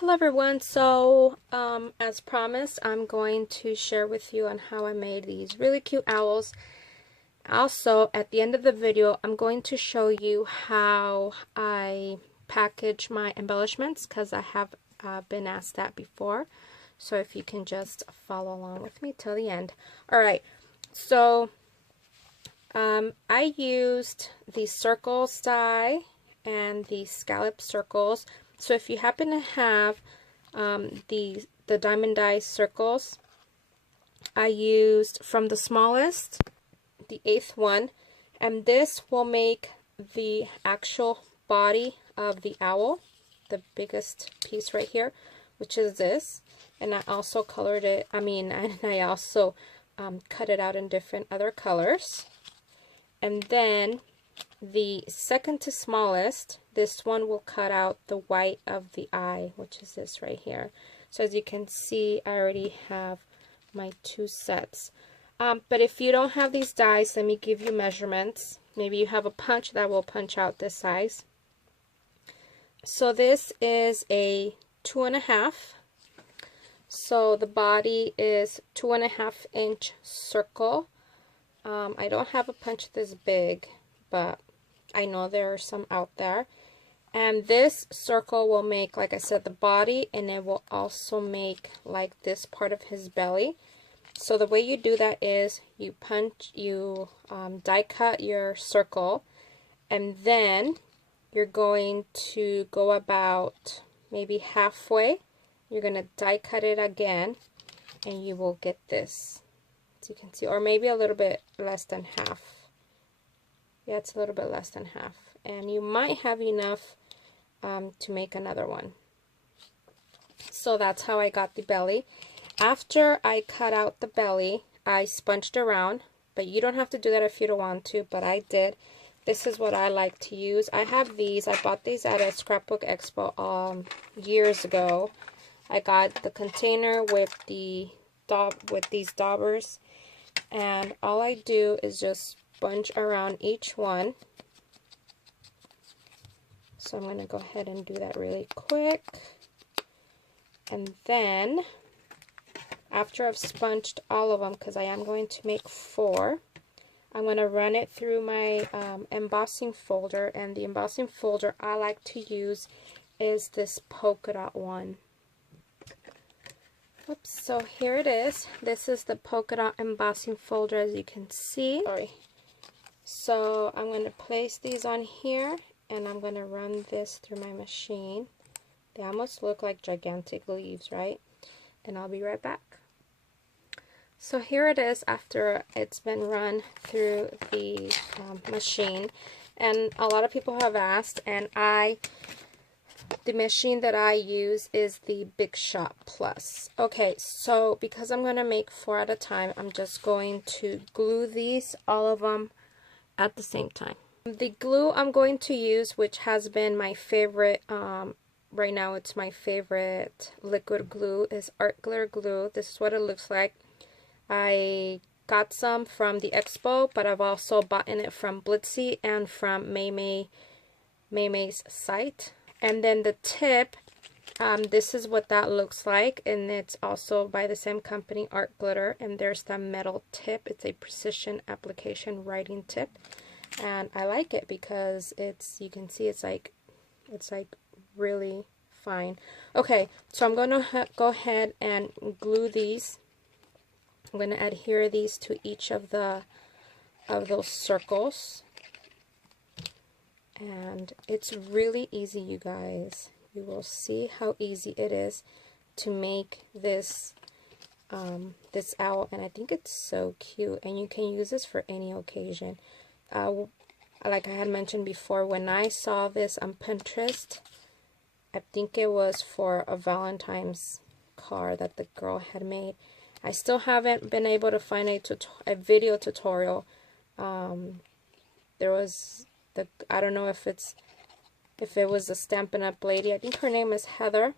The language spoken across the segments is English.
Hello everyone, so as promised, I'm going to share with you on how I made these really cute owls. Also, at the end of the video, I'm going to show you how I package my embellishments, because I have been asked that before. So if you can just follow along with me till the end. Alright, so I used the circles die and the scallop circles. So if you happen to have the diamond die circles, I used from the smallest, the 8th one, and this will make the actual body of the owl, the biggest piece right here, which is this. And I also colored it, and I also cut it out in different other colors. And then the second to smallest, this one will cut out the white of the eye, which is this right here. So as you can see, I already have my 2 sets. But if you don't have these dies, let me give you measurements. Maybe you have a punch that will punch out this size. So this is a 2.5. So the body is 2.5 inch circle. I don't have a punch this big, but I know there are some out there. And this circle will make, like I said, the body, and it will also make like this part of his belly. So the way you do that is you die cut your circle, and then you're going to go about maybe halfway. You're going to die cut it again, and you will get this. You can see, or maybe a little bit less than half. Yeah, it's a little bit less than half, and you might have enough to make another one. So that's how I got the belly. After I cut out the belly, I sponged around, but you don't have to do that if you don't want to, but I did. This is what I like to use. I have these. I bought these at a scrapbook expo years ago. I got the container with these daubers. And all I do is just sponge around each one. So I'm going to go ahead and do that really quick. And then, after I've sponged all of them, because I am going to make 4, I'm going to run it through my embossing folder. And the embossing folder I like to use is this polka dot one. Oops, so here it is. This is the polka dot embossing folder, as you can see. Sorry. So I'm going to place these on here, and I'm going to run this through my machine. They almost look like gigantic leaves, right? And I'll be right back. So here it is after it's been run through the machine. And a lot of people have asked, and the machine that I use is the Big Shot Plus. Okay, so because I'm going to make 4 at a time, I'm just going to glue these, all of them, at the same time. The glue I'm going to use, which has been my favorite, right now it's my favorite liquid glue, is Art Glitter Glue. This is what it looks like. I got some from the expo, but I've also bought it from Blitzy and from May's site. And then the tip, this is what that looks like, and it's also by the same company, Art Glitter, and there's the metal tip. It's a precision application writing tip, and I like it because you can see it's like really fine. Okay, so I'm going to go ahead and glue these. I'm going to adhere these to each of those circles. And it's really easy, you guys. You will see how easy it is to make this this owl, and I think it's so cute. And you can use this for any occasion. Like I had mentioned before, when I saw this on Pinterest, I think it was for a Valentine's card that the girl had made. I still haven't been able to find a video tutorial. There was I don't know if it was a Stampin' Up lady. I think her name is Heather.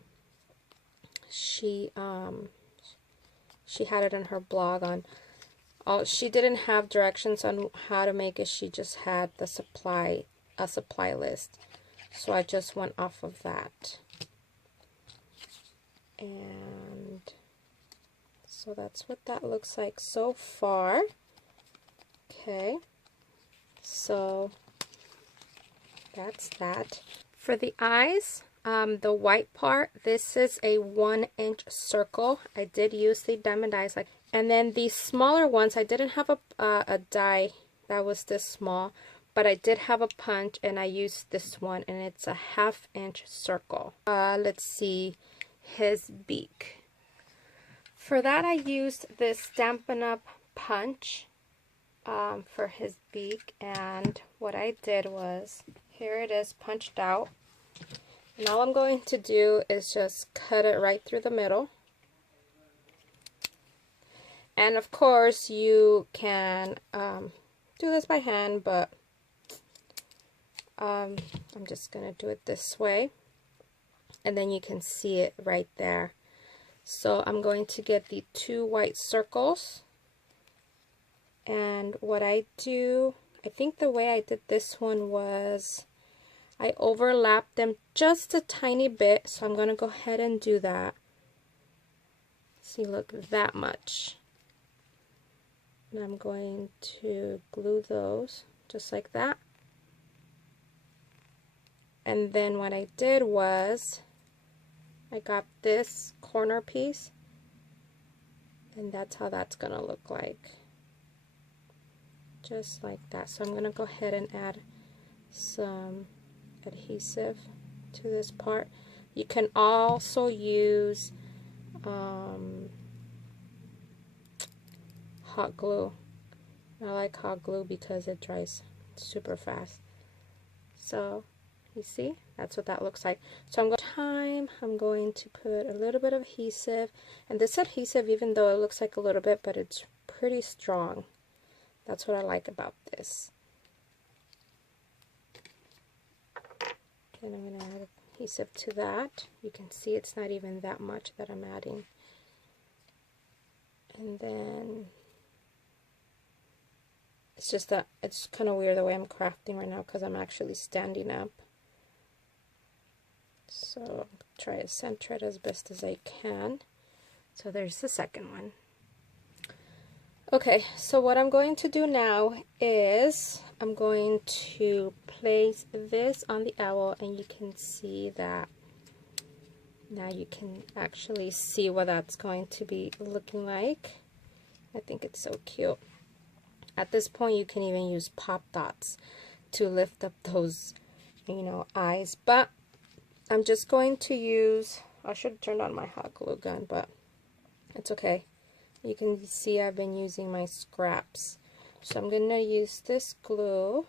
She had it in her blog on. She didn't have directions on how to make it. She just had a supply list. So I just went off of that. And so that's what that looks like so far. Okay, so that's that. For the eyes, the white part, this is a 1-inch circle. I did use the diamond eyes, and then these smaller ones, I didn't have a die that was this small, but I did have a punch, and I used this one, and it's a 1/2-inch circle. Let's see, his beak. For that, I used this Stampin' Up! Punch for his beak, and what I did was, here it is punched out. And all I'm going to do is just cut it right through the middle. And of course you can do this by hand, but I'm just going to do it this way. And then you can see it right there. So I'm going to get the 2 white circles. And what I do, I think the way I did this one was I overlapped them just a tiny bit, so I'm going to go ahead and do that. See, look, that much. And I'm going to glue those just like that. And then what I did was I got this corner piece, and that's how that's going to look like. Just like that. So I'm going to go ahead and add some adhesive to this part. You can also use hot glue. I like hot glue because it dries super fast. So you see, that's what that looks like. So I'm going to put a little bit of adhesive, and this adhesive, even though it looks like a little bit, but it's pretty strong. That's what I like about this. And I'm going to add adhesive to that. You can see it's not even that much that I'm adding. And then it's just that it's kind of weird the way I'm crafting right now because I'm actually standing up. So I'll try to center it as best as I can. So there's the second one. Okay, so what I'm going to do now is I'm going to place this on the owl, and you can see that now you can actually see what that's going to be looking like. I think it's so cute. At this point, you can even use pop dots to lift up those, you know, eyes. But I'm just going to use, I should have turned on my hot glue gun, but it's okay. You can see I've been using my scraps. So I'm going to use this glue,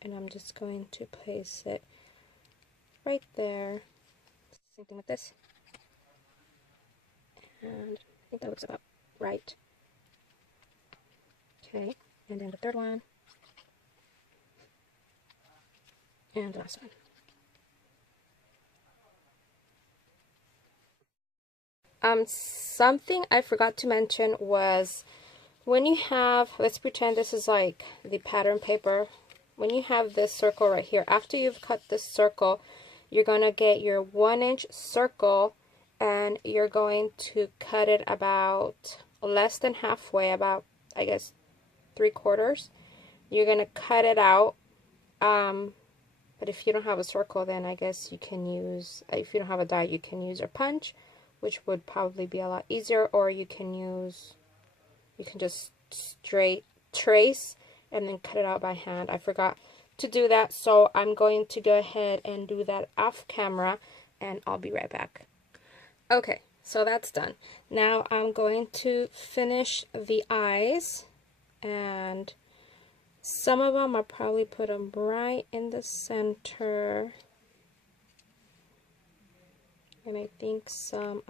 and I'm just going to place it right there. Same thing with this. And I think that looks about right. Okay, and then the third one. And the last one. Something I forgot to mention was when you have, let's pretend this is like the pattern paper. When you have this circle right here, after you've cut this circle, you're going to get your 1-inch circle, and you're going to cut it about less than halfway, about, I guess, 3/4. You're going to cut it out. But if you don't have a circle, then I guess you can use, if you don't have a die, you can use a punch, which would probably be a lot easier, or you can just straight trace and then cut it out by hand. I forgot to do that, so I'm going to go ahead and do that off camera, and I'll be right back. Okay, so that's done. Now I'm going to finish the eyes, and some of them I'll probably put them right in the center. And I think some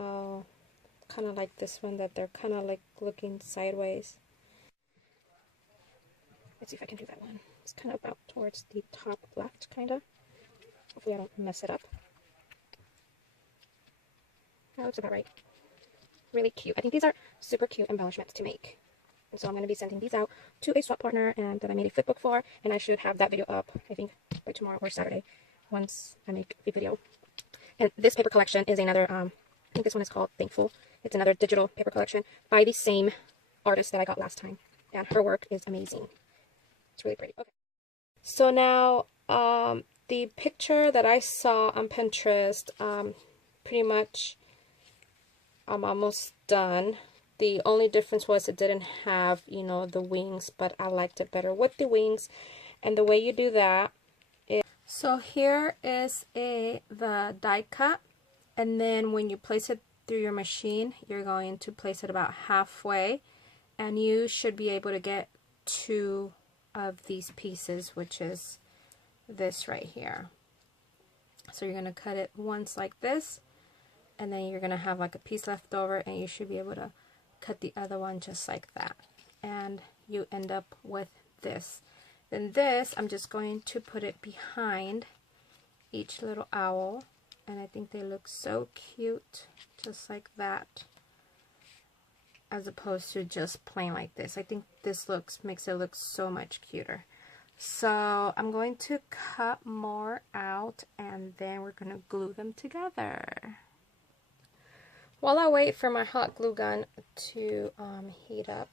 kind of like this one, that they're kind of like looking sideways. Let's see if I can do that one. It's kind of about towards the top left, kind of. Hopefully I don't mess it up. That looks about right. Really cute. I think these are super cute embellishments to make. And so I'm going to be sending these out to a swap partner and that I made a flipbook for. And I should have that video up, I think, by tomorrow or Saturday, once I make a video. And this paper collection is another think this one is called Thankful. It's another digital paper collection by the same artist that I got last time. And her work is amazing. It's really pretty. Okay. So now, the picture that I saw on Pinterest, pretty much I'm almost done. The only difference was it didn't have, you know, the wings, but I liked it better with the wings. And the way you do that is, so here is the die cut, and then when you place it through your machine, you're going to place it about halfway, and you should be able to get 2 of these pieces, which is this right here. So you're going to cut it once like this, and then you're going to have like a piece left over, and you should be able to cut the other one just like that, and you end up with this. Then this, I'm just going to put it behind each little owl, and I think they look so cute just like that, as opposed to just plain like this. I think this makes it look so much cuter. So I'm going to cut more out, and then we're going to glue them together. While I wait for my hot glue gun to heat up,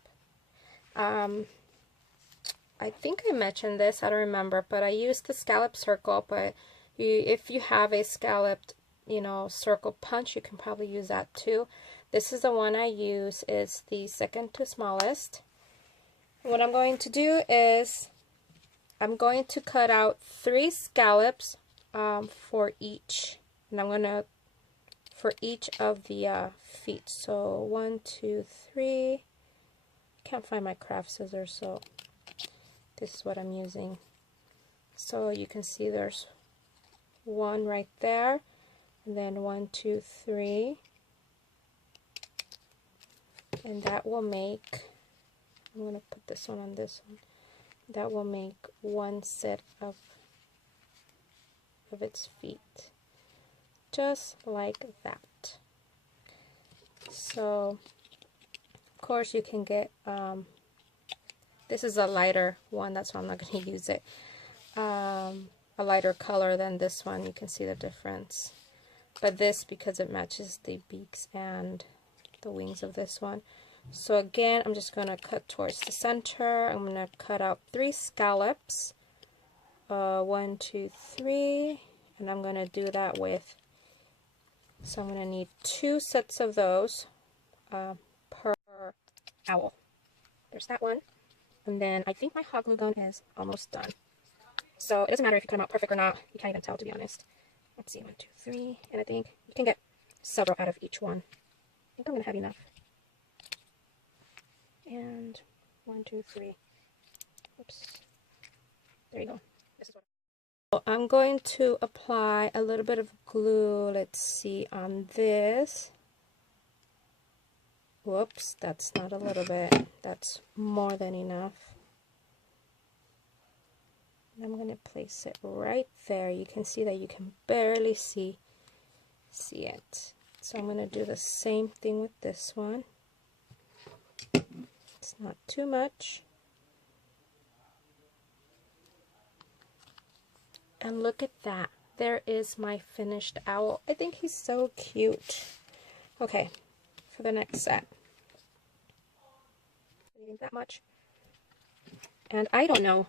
I think I mentioned this, I don't remember, but I used the scallop circle, but if you have a scalloped, you know, circle punch, you can probably use that too. This is the one I use, it's the second to smallest. What I'm going to do is, I'm going to cut out 3 scallops for each, and I'm going to, for each of the feet. So 1, 2, 3. Can't find my craft scissors, so this is what I'm using. So you can see there's 1 right there, and then 1, 2, 3, and that will make, I'm going to put this one on this one, that will make 1 set of its feet, just like that. So of course you can get, this is a lighter one, that's why I'm not going to use it, a lighter color than this one. You can see the difference, but this, because it matches the beaks and the wings of this one. So again, I'm just going to cut towards the center. I'm going to cut out 3 scallops, 1, 2, 3, and I'm going to do that with, so I'm going to need 2 sets of those per owl. There's that one. And then I think my hot glue gun is almost done. So it doesn't matter if you cut them out perfect or not. You can't even tell, to be honest. Let's see, 1, 2, 3, and I think you can get several out of each one. I think I'm going to have enough. And 1, 2, 3. Oops. There you go. This is what I'm going to apply a little bit of glue. Let's see, on this. Whoops, that's not a little bit. That's more than enough. And I'm going to place it right there. You can see that you can barely see it. So I'm going to do the same thing with this one. It's not too much. And look at that. There is my finished owl. I think he's so cute. Okay, for the next set. I think that much. And I don't know,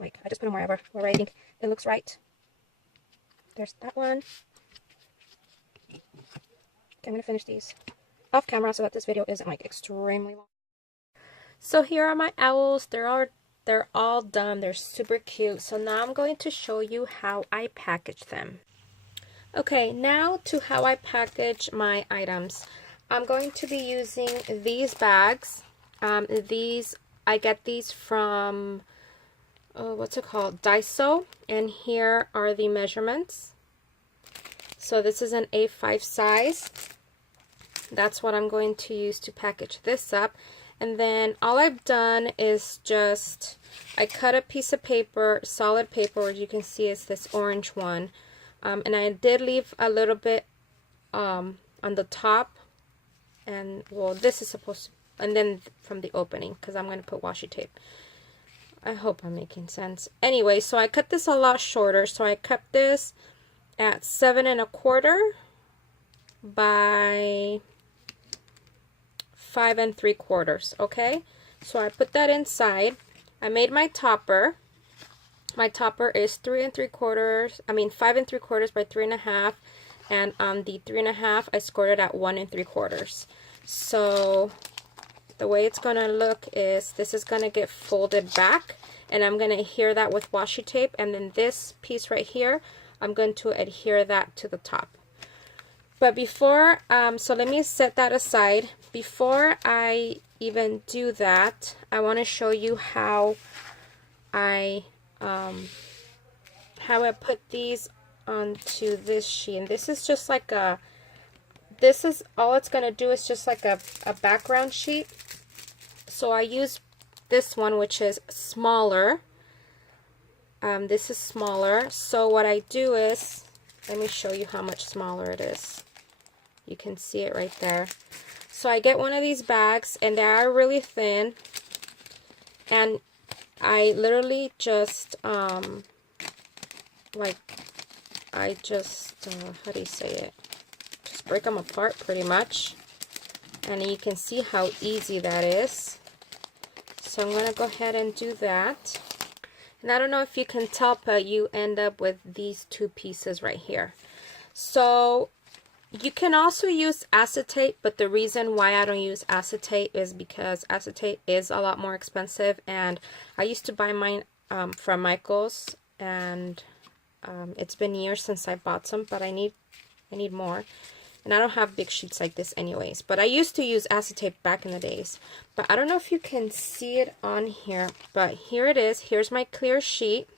like, I just put them wherever I think it looks right. There's that one. Okay, I'm gonna finish these off camera so that this video isn't like extremely long. So here are my owls. They're all done. They're super cute. So now I'm going to show you how I package them. Okay, now to how I package my items. I'm going to be using these bags. I get these from, what's it called? Daiso. And here are the measurements. So this is an A5 size. That's what I'm going to use to package this up. And then all I've done is just, I cut a piece of paper, solid paper, as you can see it's this orange one. And I did leave a little bit on the top. And, well, this is supposed to, and then from the opening, because I'm going to put washi tape. I hope I'm making sense. Anyway, so I cut this a lot shorter. So I cut this at 7 1/4. by 5 3/4. Okay, so I put that inside. I made my topper. My topper is 3 3/4. I mean 5 3/4 by 3 1/2, and on the 3 1/2 I scored it at 1 3/4. So the way it's gonna look is this is gonna get folded back, and I'm gonna adhere that with washi tape, and then this piece right here, I'm going to adhere that to the top. But before, so let me set that aside. Before I even do that, I want to show you how I put these onto this sheet. And this is just like a, this is all it's going to do is just like a background sheet. So I use this one, which is smaller. This is smaller. So what I do is, let me show you how much smaller it is. You can see it right there. So I get one of these bags, and they are really thin. And I literally just, how do you say it? Just break them apart pretty much. And you can see how easy that is. So I'm going to go ahead and do that. And I don't know if you can tell, but you end up with these two pieces right here. So you can also use acetate, but the reason why I don't use acetate is because acetate is a lot more expensive, and I used to buy mine from Michael's, and it's been years since I bought some, but I need more. And I don't have big sheets like this anyways, but I used to use acetate back in the days. But I don't know if you can see it on here, but here it is. Here's my clear sheet.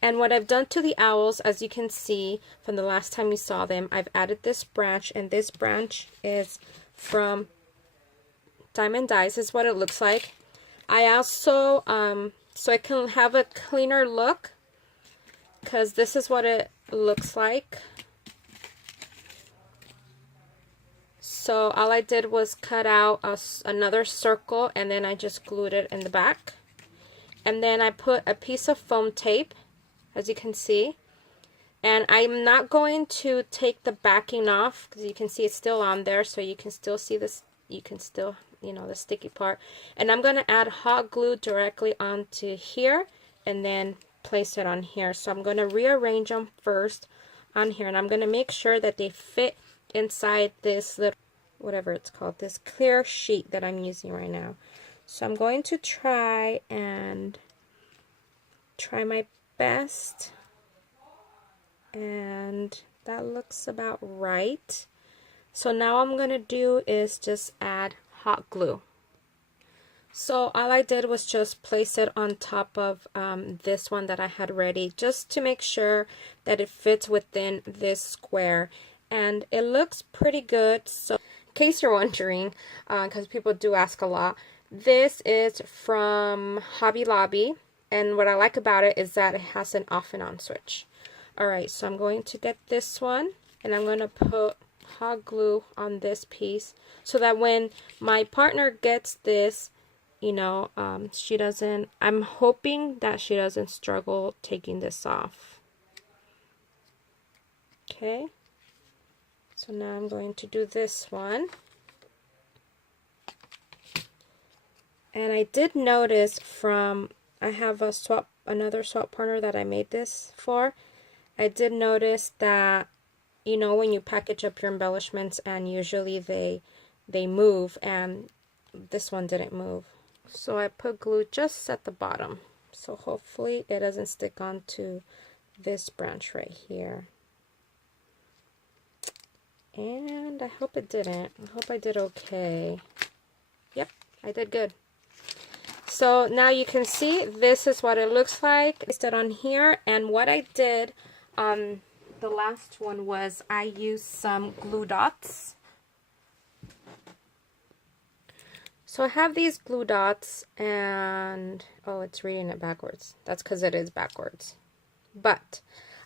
And what I've done to the owls, as you can see from the last time you saw them, I've added this branch, and this branch is from Diemond Dyes. Is what it looks like. I also, so I can have a cleaner look, because this is what it looks like. So all I did was cut out another circle, and then I just glued it in the back. And then I put a piece of foam tape, as you can see. And I'm not going to take the backing off, because you can see it's still on there, so you can still see this, you can still, you know, the sticky part. And I'm going to add hot glue directly onto here, and then place it on here. So I'm going to rearrange them first on here, and I'm going to make sure that they fit inside this little, whatever it's called, this clear sheet that I'm using right now. So I'm going to try my best, and that looks about right. So now what I'm going to do is just add hot glue. So all I did was just place it on top of this one that I had ready, just to make sure that it fits within this square, and it looks pretty good. So in case you're wondering, because people do ask a lot, this is from Hobby Lobby, and what I like about it is that it has an off and on switch. Alright, so I'm going to get this one, and I'm going to put hot glue on this piece, so that when my partner gets this, you know, she doesn't, I'm hoping that she doesn't struggle taking this off. Okay. So now I'm going to do this one. And I did notice from, I have another swap partner that I made this for. I did notice that, you know, when you package up your embellishments, and usually they move, and this one didn't move. So I put glue just at the bottom. So hopefully it doesn't stick onto this branch right here. And I hope it didn't. I hope I did okay. Yep, I did good. So now you can see this is what it looks like. I placed it on here, and what I did on the last one was I used some glue dots. So I have these glue dots, and oh, it's reading it backwards. That's because it is backwards. But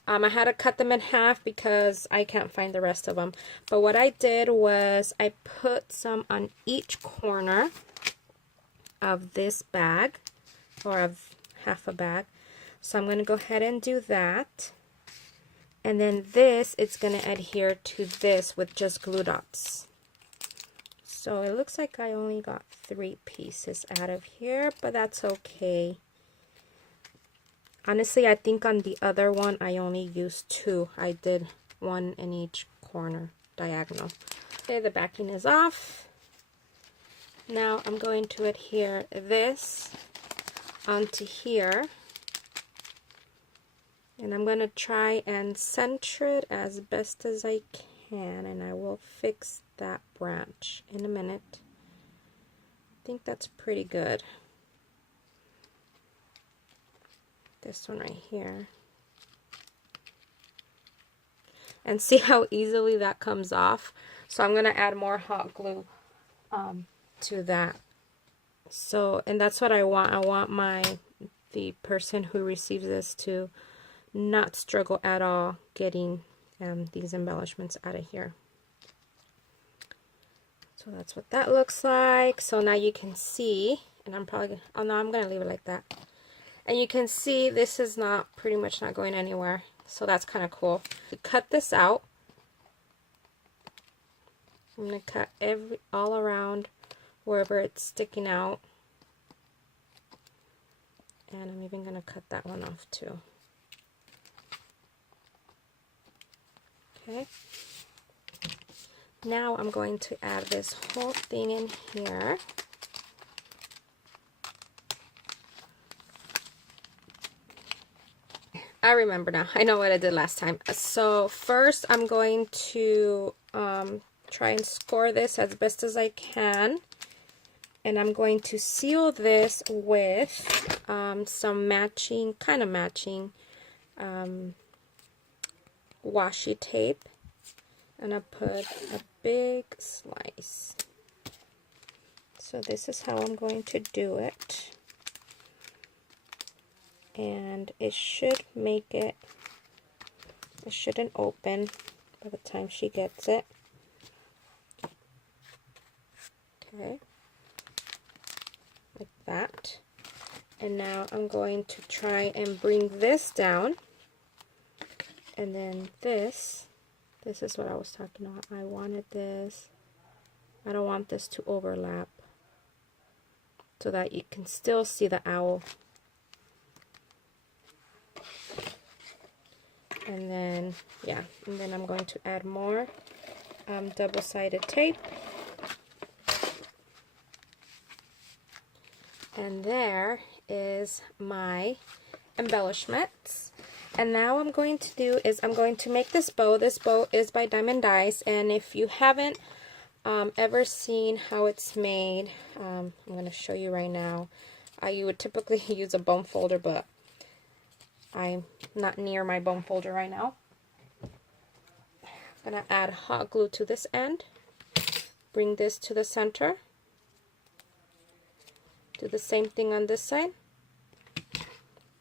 I had to cut them in half because I can't find the rest of them. But what I did was I put some on each corner of this bag, or of half a bag. So I'm going to go ahead and do that. And then this, it's going to adhere to this with just glue dots. So it looks like I only got 3 pieces out of here, but that's okay. Honestly, I think on the other one, I only used 2. I did 1 in each corner, diagonal. Okay, the backing is off. Now I'm going to adhere this onto here. And I'm going to try and center it as best as I can. And I will fix that branch in a minute. I think that's pretty good. This one right here. And see how easily that comes off? So I'm going to add more hot glue to that. So, and that's what I want. I want the person who receives this to not struggle at all getting these embellishments out of here. So that's what that looks like. So now you can see, and I'm probably, oh no, I'm going to leave it like that. And you can see this is not, pretty much not going anywhere. So that's kind of cool. To cut this out, I'm going to cut all around wherever it's sticking out. And I'm even going to cut that one off too. Okay. Now I'm going to add this whole thing in here. I remember now. I know what I did last time. So first I'm going to try and score this as best as I can. And I'm going to seal this with some matching, kind of matching washi tape. And I put a big slice. So this is how I'm going to do it. And it should make it, it shouldn't open by the time she gets it. Okay, like that. And now I'm going to try and bring this down. And then this is what I was talking about. I wanted this, I don't want this to overlap so that you can still see the owl. And then, yeah, and then I'm going to add more double-sided tape. And there is my embellishments. And now what I'm going to do is I'm going to make this bow. This bow is by Diemond Dies, and if you haven't ever seen how it's made, I'm going to show you right now. You would typically use a bone folder, but I'm not near my bone folder right now. I'm going to add hot glue to this end. Bring this to the center. Do the same thing on this side.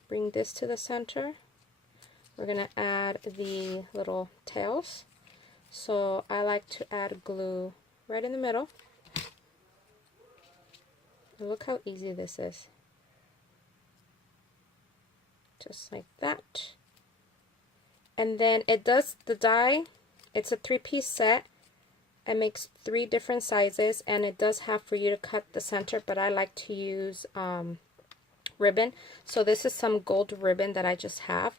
Bring this to the center. We're going to add the little tails. So I like to add glue right in the middle. And look how easy this is. Just like that. And then it does, the die, it's a 3-piece set. It makes 3 different sizes, and it does have for you to cut the center, but I like to use ribbon. So this is some gold ribbon that I just have,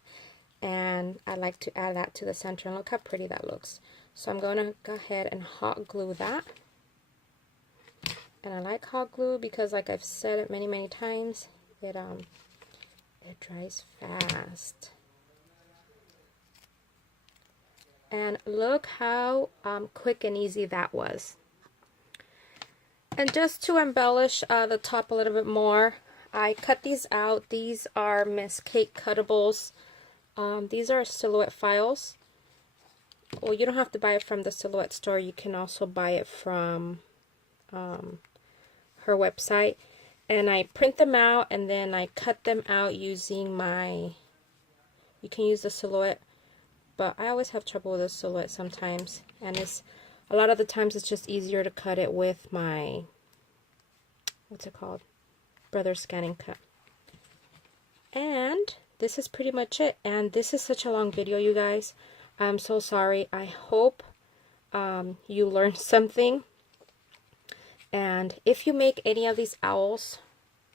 and I like to add that to the center, and look how pretty that looks. So I'm going to go ahead and hot glue that. And I like hot glue because, like I've said it many times, it dries fast. And look how quick and easy that was. And just to embellish the top a little bit more, I cut these out. These are Miss Kate Cuttables. These are silhouette files. Well, you don't have to buy it from the Silhouette store. You can also buy it from her website. And I print them out, and then I cut them out using my, you can use the Silhouette, but I always have trouble with the Silhouette sometimes, and it's, a lot of the times it's just easier to cut it with my, what's it called, Brother Scanning Cut. And this is pretty much it, and this is such a long video, you guys. I'm so sorry. I hope you learned something. And if you make any of these owls,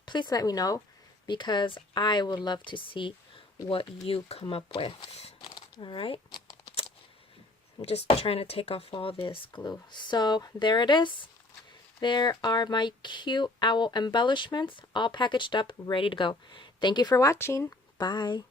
please let me know, because I would love to see what you come up with. Alright, I'm just trying to take off all this glue. So there it is. There are my cute owl embellishments, all packaged up, ready to go. Thank you for watching. Bye.